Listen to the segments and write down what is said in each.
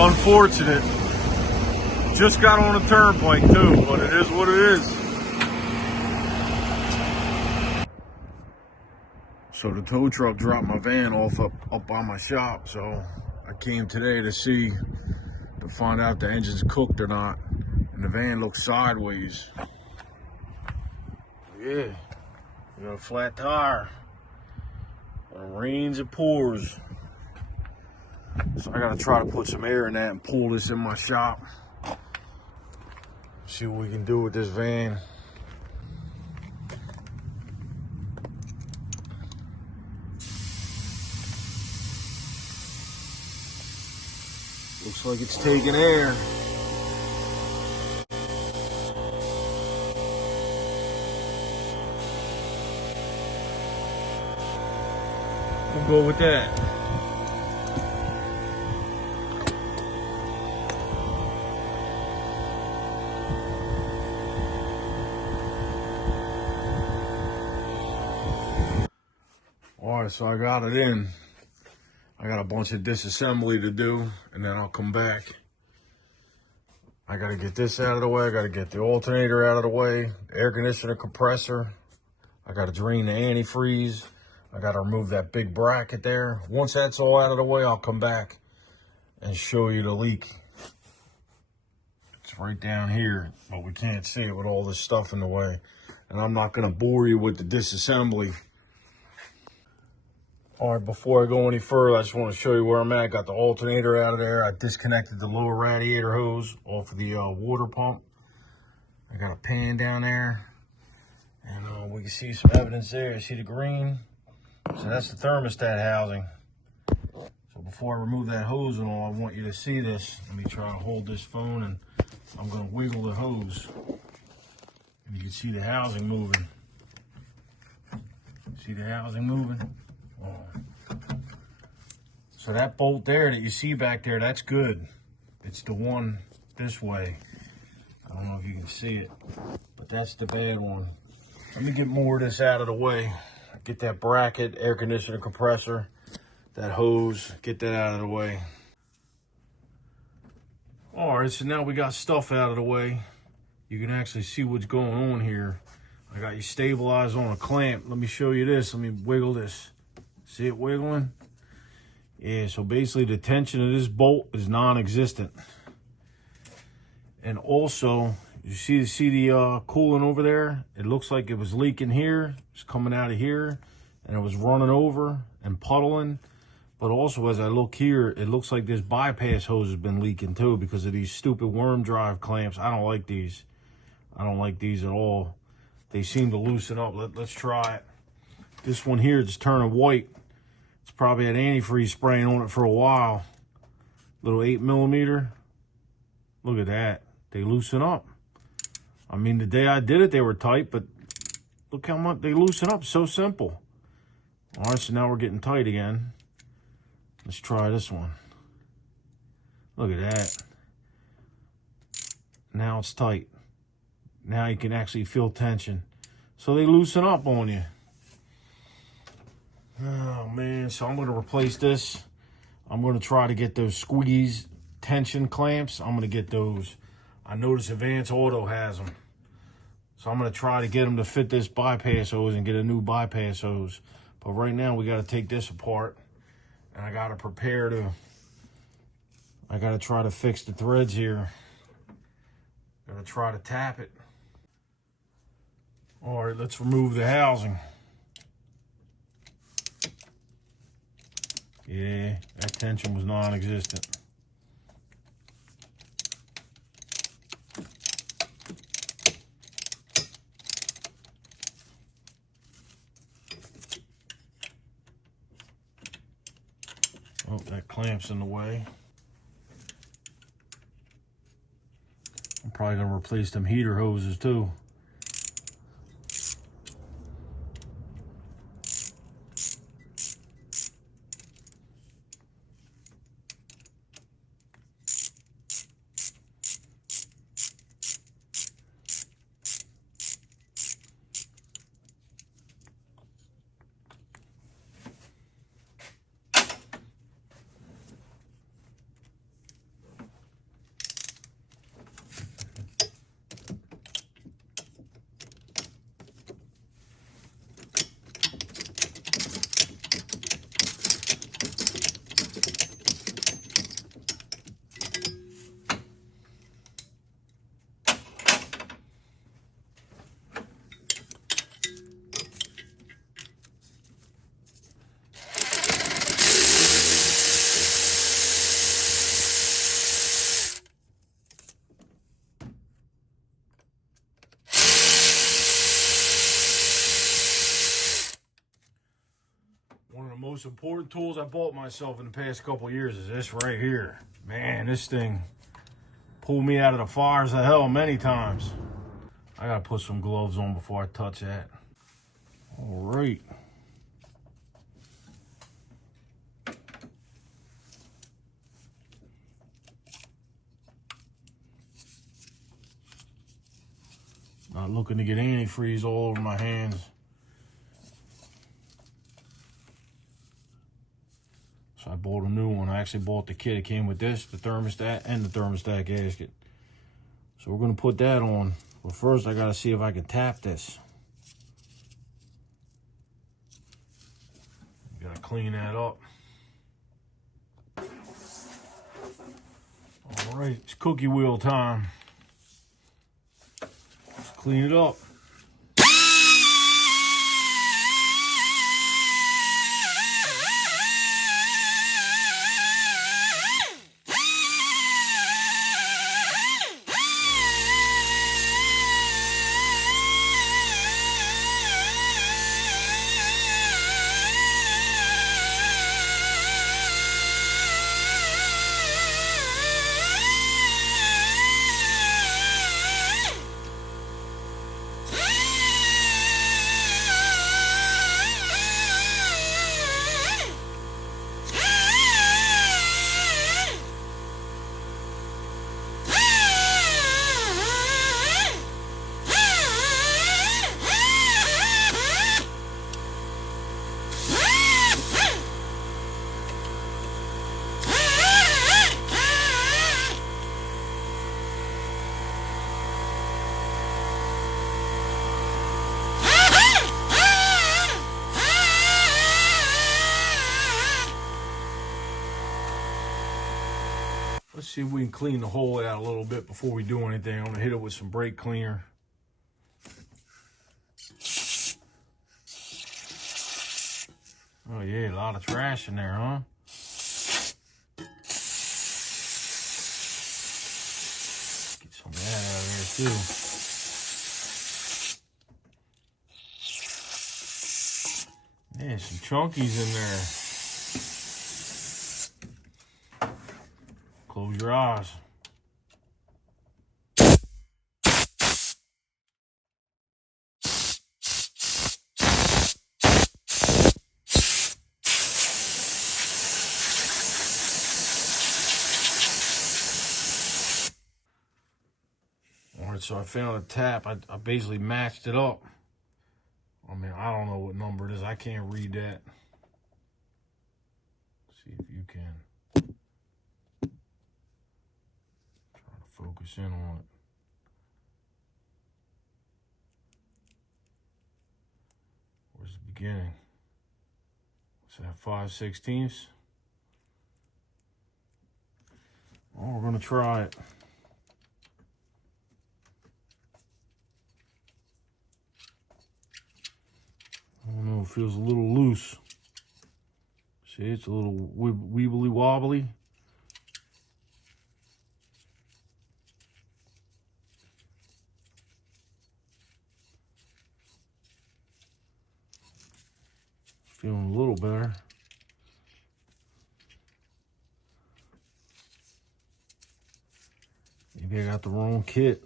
unfortunate. Just got on a turnpike too, but it is what it is. So the tow truck dropped my van off up by my shop, so I came today to find out the engine's cooked or not. And the van looks sideways. Yeah, we got a flat tire. It rains, it pours. So I gotta try to put some air in that and pull this in my shop. See what we can do with this van. Looks like it's taking air. We'll go with that. All right, so I got it in. I got a bunch of disassembly to do, and then I'll come back. I gotta get this out of the way. I gotta get the alternator out of the way, the air conditioner compressor. I gotta drain the antifreeze. I gotta remove that big bracket there. Once that's all out of the way, I'll come back and show you the leak. It's right down here, but we can't see it with all this stuff in the way. And I'm not gonna bore you with the disassembly. All right, before I go any further, I just want to show you where I'm at. Got the alternator out of there. I disconnected the lower radiator hose off of the water pump. I got a pan down there, and we can see some evidence there. You see the green? So that's the thermostat housing. So before I remove that hose and all, I want you to see this. Let me try to hold this phone, and I'm going to wiggle the hose. And you can see the housing moving. See the housing moving? So that bolt there that you see back there, that's good. It's the one this way. I don't know if you can see it, but that's the bad one. Let me get more of this out of the way. Get that bracket, air conditioner compressor, that hose, get that out of the way. All right, so now we got stuff out of the way. You can actually see what's going on here. I got you stabilized on a clamp. Let me show you this. Let me wiggle this. See it wiggling? Yeah, so basically the tension of this bolt is non-existent. And also, you see the coolant over there? It looks like it was leaking here. It's coming out of here. And it was running over and puddling. But also, as I look here, it looks like this bypass hose has been leaking too because of these stupid worm drive clamps. I don't like these. I don't like these at all. They seem to loosen up. Let's try it. This one here is turning white. It's probably had antifreeze spraying on it for a while. Little 8mm. Look at that. They loosen up. I mean, the day I did it, they were tight, but look how much they loosen up. So simple. All right, so now we're getting tight again. Let's try this one. Look at that. Now it's tight. Now you can actually feel tension. So they loosen up on you. Oh man, so I'm gonna replace this. I'm gonna try to get those squeeze tension clamps. I'm gonna get those. I notice Advance Auto has them. So I'm gonna try to get them to fit this bypass hose and get a new bypass hose. But right now we gotta take this apart and I gotta try to fix the threads here. Gotta try to tap it. All right, let's remove the housing. Yeah, that tension was non-existent. Oh, that clamp's in the way. I'm probably gonna replace them heater hoses too. most important tools I bought myself in the past couple of years is this right here. Man, this thing pulled me out of the fires of hell many times. I gotta put some gloves on before I touch that. All right. Not looking to get antifreeze all over my hands. So I bought a new one. I actually bought the kit. It came with this, the thermostat, and the thermostat gasket. So we're gonna put that on. But first I gotta see if I can tap this. Gotta clean that up. All right, it's cookie wheel time. Let's clean it up. Let's see if we can clean the hole out a little bit before we do anything. I'm gonna hit it with some brake cleaner. Oh yeah, a lot of trash in there, huh? Get some of that out of there too. Yeah, some chunkies in there. Close your eyes. All right, so I found a tap. I basically matched it up. I mean, I don't know what number it is. I can't read that. See if you can. Focus in on it. Where's the beginning? What's that, 5/16? Oh, we're gonna try it. I don't know, it feels a little loose. See, it's a little weebly wobbly. Feeling a little better. Maybe I got the wrong kit.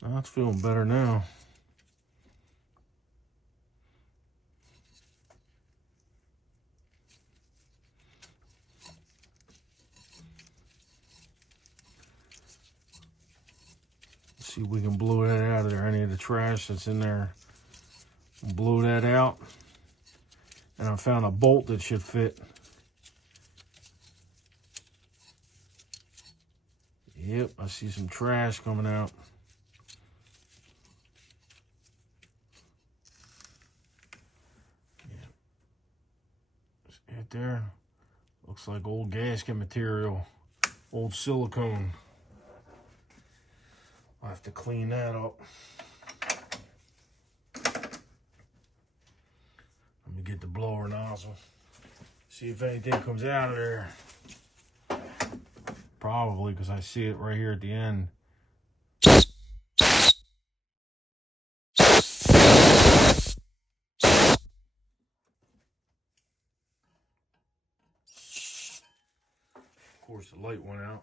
No, it's feeling better now. Let's see if we can blow that out of there. Any of the trash that's in there. Blow that out. And I found a bolt that should fit. Yep, I see some trash coming out. Yeah. See it there? Looks like old gasket material. Old silicone. I'll have to clean that up. Let me get the blower nozzle. See if anything comes out of there. Probably, because I see it right here at the end. course, the light went out.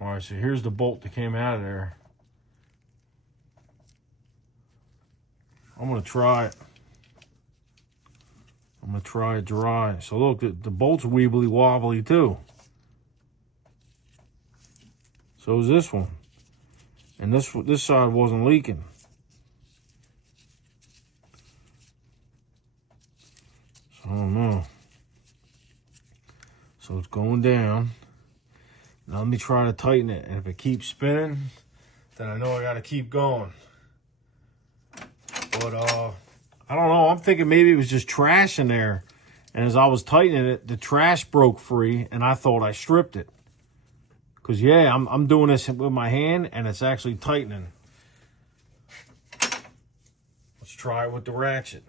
All right, so here's the bolt that came out of there. I'm gonna try it. I'm gonna try it dry. So look, the bolt's weebly wobbly too. So is this one. And this side wasn't leaking. So I don't know. So it's going down. Now let me try to tighten it. And if it keeps spinning, then I know I gotta keep going. But I don't know. I'm thinking maybe it was just trash in there. And as I was tightening it, the trash broke free and I thought I stripped it. Because yeah, I'm doing this with my hand and it's actually tightening. Let's try it with the ratchet.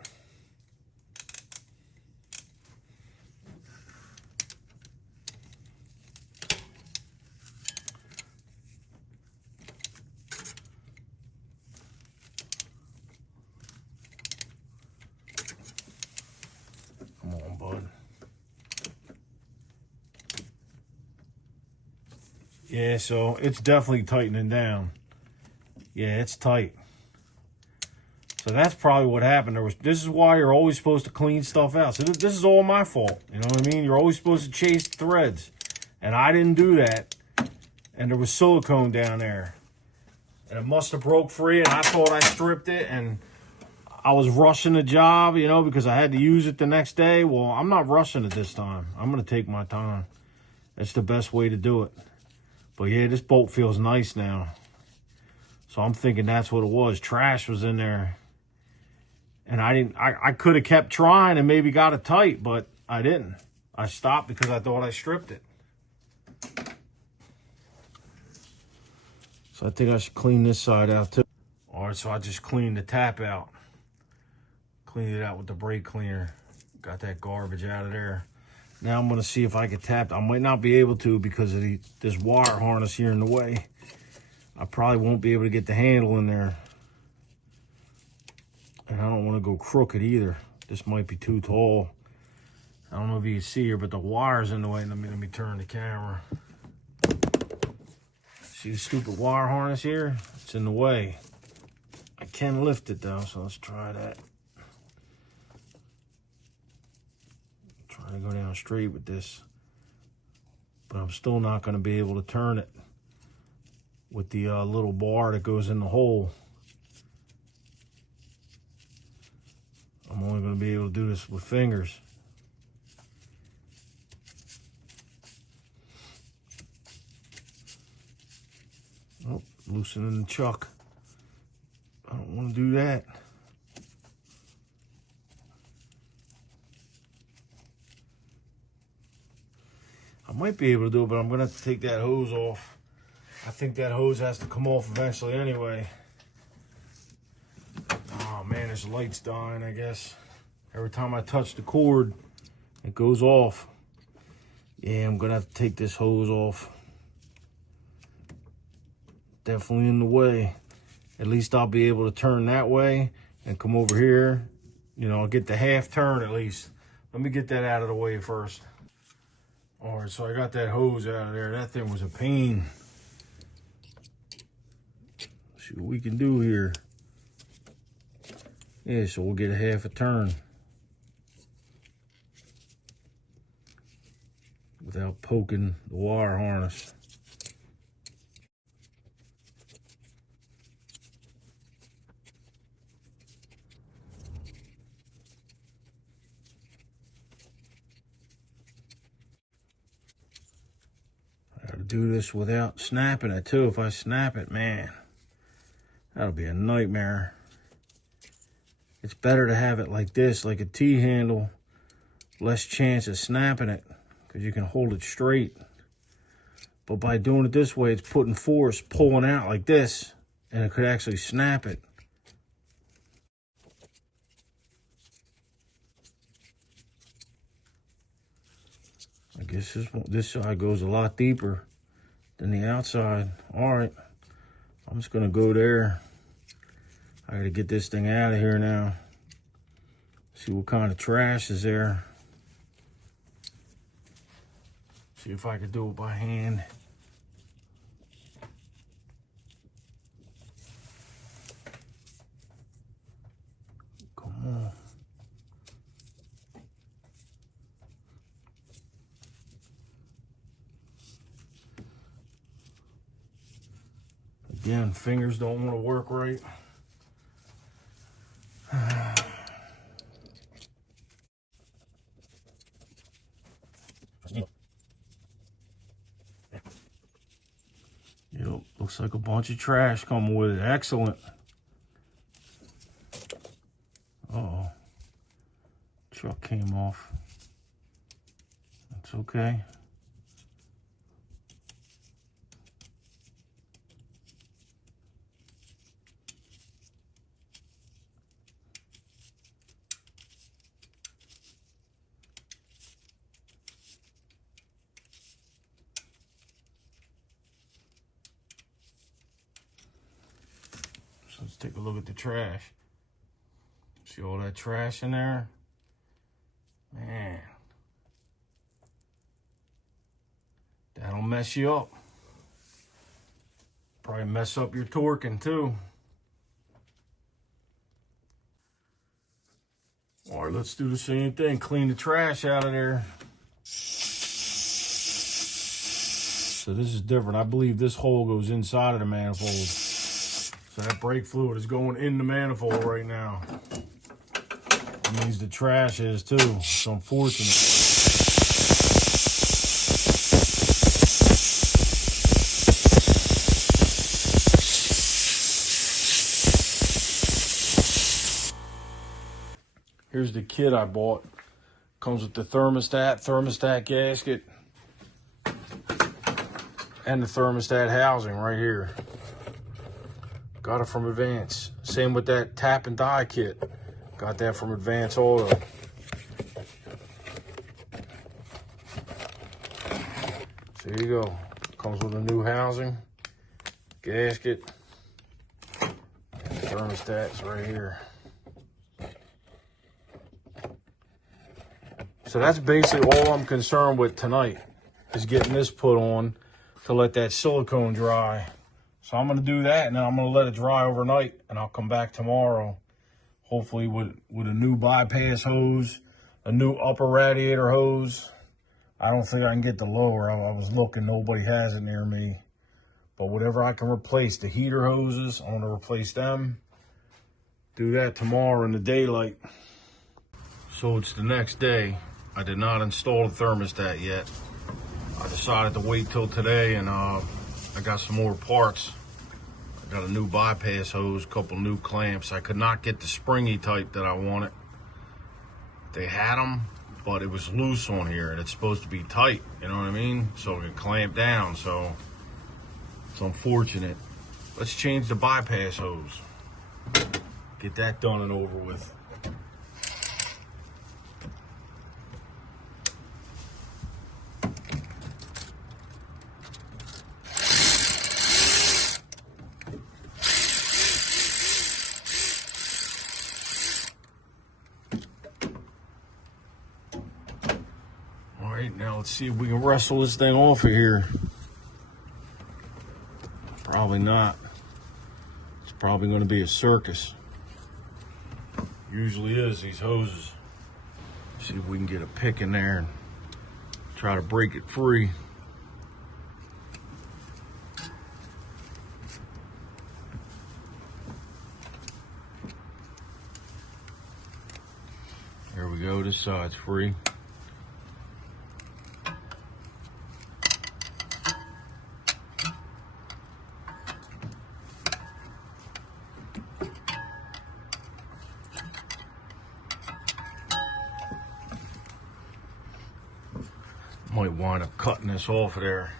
Come on, bud. Yeah, so it's definitely tightening down. Yeah, it's tight. So that's probably what happened. This is why you're always supposed to clean stuff out. So this is all my fault. You know what I mean? You're always supposed to chase threads. And I didn't do that. And there was silicone down there. And it must have broke free and I thought I stripped it and I was rushing the job, you know, because I had to use it the next day. Well, I'm not rushing it this time. I'm going to take my time. That's the best way to do it. But yeah, this bolt feels nice now. So I'm thinking that's what it was. Trash was in there. And I could have kept trying and maybe got it tight, but I didn't. I stopped because I thought I stripped it. So I think I should clean this side out too. All right, so I just cleaned the tap out. Cleaned it out with the brake cleaner. Got that garbage out of there. Now I'm gonna see if I can tap. I might not be able to because of this wire harness here in the way. I probably won't be able to get the handle in there. And I don't want to go crooked either. This might be too tall. I don't know if you can see here, but the wire's in the way. Let me turn the camera. See the stupid wire harness here? It's in the way. I can lift it though, so let's try that. Trying to go down straight with this. But I'm still not going to be able to turn it with the little bar that goes in the hole. I'm only going to be able to do this with fingers. Oh, loosening the chuck. I don't want to do that. I might be able to do it, but I'm going to have to take that hose off. I think that hose has to come off eventually anyway. Oh man, this light's dying, I guess. Every time I touch the cord, it goes off. Yeah, I'm gonna have to take this hose off. Definitely in the way. At least I'll be able to turn that way and come over here. You know, I'll get the half turn at least. Let me get that out of the way first. All right, so I got that hose out of there. That thing was a pain. Let's see what we can do here. Yeah, so we'll get a half a turn without poking the wire harness. I gotta do this without snapping it too. If I snap it, man, that'll be a nightmare. It's better to have it like this, like a T-handle, less chance of snapping it because you can hold it straight. But by doing it this way, it's putting force, pulling out like this, and it could actually snap it. I guess this side goes a lot deeper than the outside. All right, I'm just gonna go there. I gotta get this thing out of here now. See what kind of trash is there. See if I could do it by hand. Come on. Again, fingers don't want to work right. Yep, looks like a bunch of trash coming with it. Excellent. Uh-oh. Truck came off. That's okay. So let's take a look at the trash. See all that trash in there? Man. That'll mess you up. Probably mess up your torquing too. All right, let's do the same thing. Clean the trash out of there. So this is different. I believe this hole goes inside of the manifold. So that brake fluid is going in the manifold right now. That means the trash is too. It's unfortunate. Here's the kit I bought. Comes with the thermostat gasket, and the thermostat housing right here. Got it from Advance. Same with that tap and die kit. Got that from Advance Oil. So here you go. Comes with a new housing, gasket, and the thermostats right here. So that's basically all I'm concerned with tonight, is getting this put on to let that silicone dry. So I'm gonna do that, and then I'm gonna let it dry overnight, and I'll come back tomorrow, hopefully with a new bypass hose, a new upper radiator hose. I don't think I can get the lower. I was looking, nobody has it near me. But whatever I can replace, the heater hoses, I'm gonna replace them. Do that tomorrow in the daylight. So it's the next day. I did not install the thermostat yet. I decided to wait till today, and I got some more parts. I got a new bypass hose, a couple new clamps. I could not get the springy type that I wanted. They had them, but it was loose on here, and it's supposed to be tight, you know what I mean? So it can clamp down, so it's unfortunate. Let's change the bypass hose. Get that done and over with. All right, now let's see if we can wrestle this thing off of here. Probably not. It's probably going to be a circus. Usually is, these hoses. See if we can get a pick in there and try to break it free. There we go, this side's free. Might wind up cutting this off of there.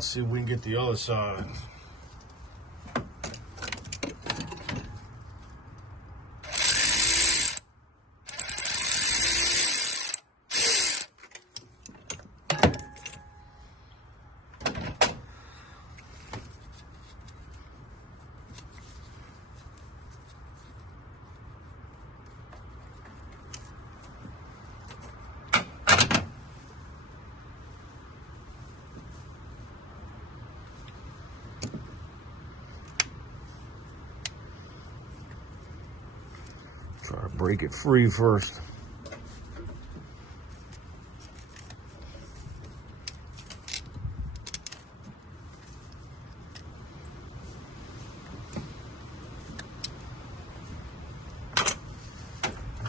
let's see if we can get the other side. Try to break it free first.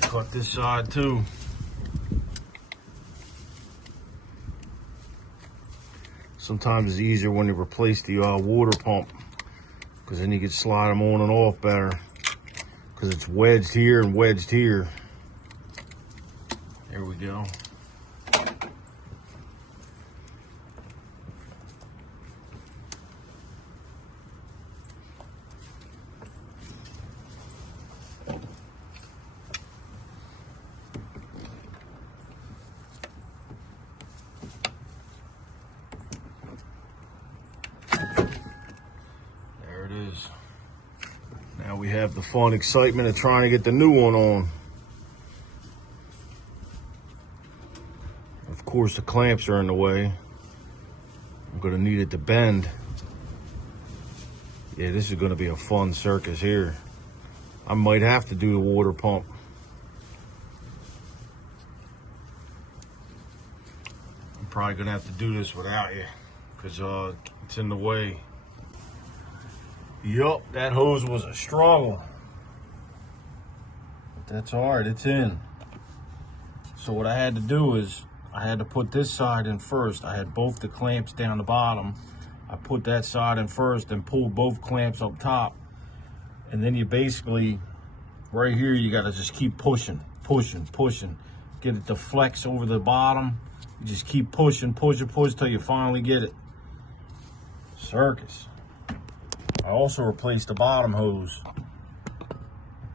Cut this side too. Sometimes it's easier when you replace the water pump, because then you can slide them on and off better, because it's wedged here and wedged here. There we go. There it is. Now we have the fun excitement of trying to get the new one on. Of course, the clamps are in the way. I'm gonna need it to bend. Yeah, this is gonna be a fun circus here. I might have to do the water pump. I'm probably gonna have to do this without you, because it's in the way. Yup, that hose was a struggle. But that's all right, it's in. So what I had to do is, I had to put this side in first. I had both the clamps down the bottom. I put that side in first and pulled both clamps up top. And then you basically, right here, you gotta just keep pushing, pushing, pushing. Get it to flex over the bottom. You just keep pushing, pushing, push till you finally get it. Circus. I also replaced the bottom hose,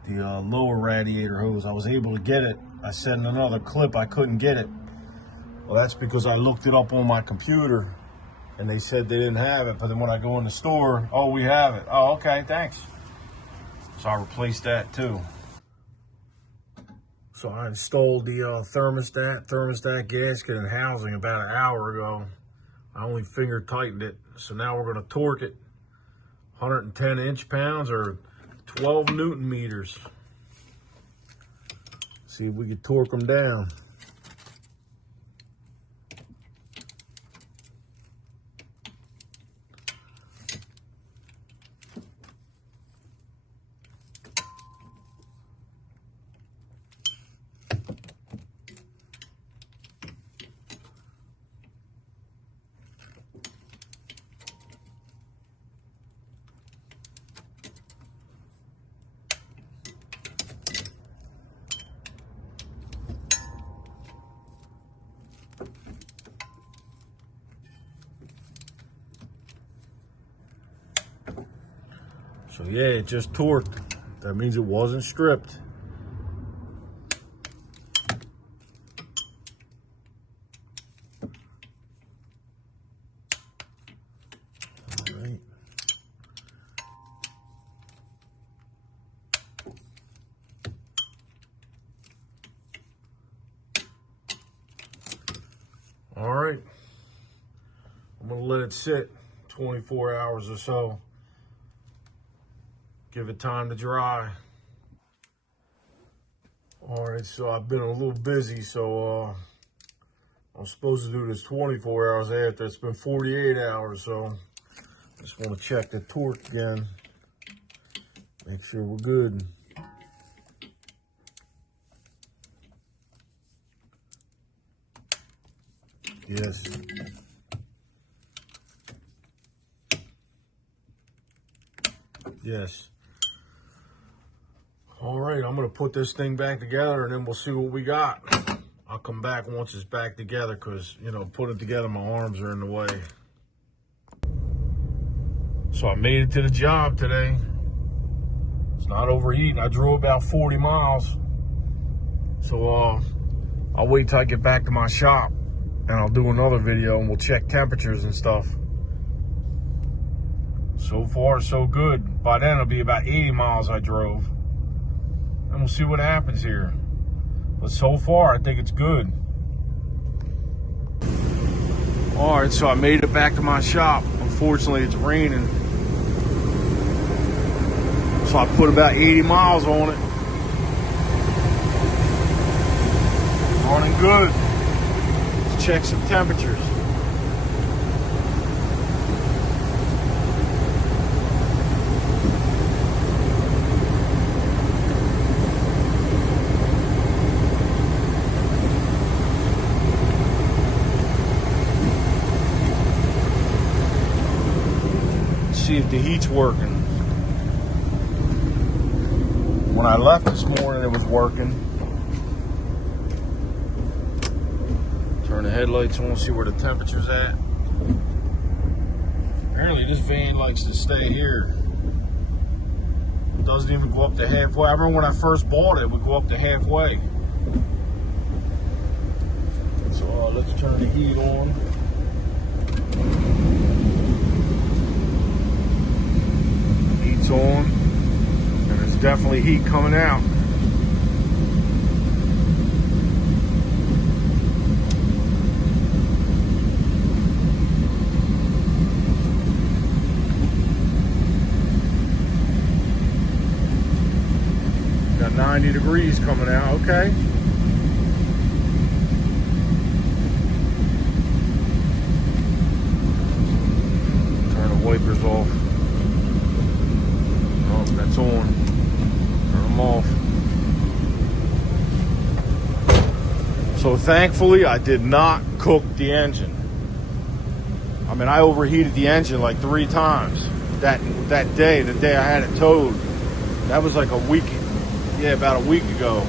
the lower radiator hose. I was able to get it. I said in another clip I couldn't get it. Well, that's because I looked it up on my computer and they said they didn't have it. But then when I go in the store, oh, we have it. Oh, okay, thanks. So I replaced that too. So I installed the thermostat gasket and housing about an hour ago. I only finger tightened it. So now we're gonna torque it. 110 inch-pounds or 12 Newton meters. See if we can torque them down. So yeah, it just torqued. That means it wasn't stripped. All right. All right. I'm gonna let it sit 24 hours or so. Give it time to dry. All right, so I've been a little busy, so I'm supposed to do this 24 hours after. It's been 48 hours, so just want to check the torque again. Make sure we're good. Yes. Yes. All right, I'm gonna put this thing back together and then we'll see what we got. I'll come back once it's back together because, you know, putting it together, my arms are in the way. So I made it to the job today. It's not overheating. I drove about 40 miles. So I'll wait till I get back to my shop and I'll do another video and we'll check temperatures and stuff. So far, so good. By then, it'll be about 80 miles I drove. And we'll see what happens here. But so far, I think it's good. All right, so I made it back to my shop. Unfortunately, it's raining. So I put about 80 miles on it. Running good. Let's check some temperatures. See if the heat's working. When I left this morning, it was working. Turn the headlights on, see where the temperature's at. Apparently this van likes to stay here. It doesn't even go up to halfway. I remember when I first bought it, it would go up to halfway. So let's turn the heat on. Heat's on, and there's definitely heat coming out. Got 90 degrees coming out, okay. Turn the wipers off. Oh, that's on. Turn them off. So thankfully, I did not cook the engine. I mean, I overheated the engine like 3 times that day, the day I had it towed. That was like a week, yeah, about a week ago.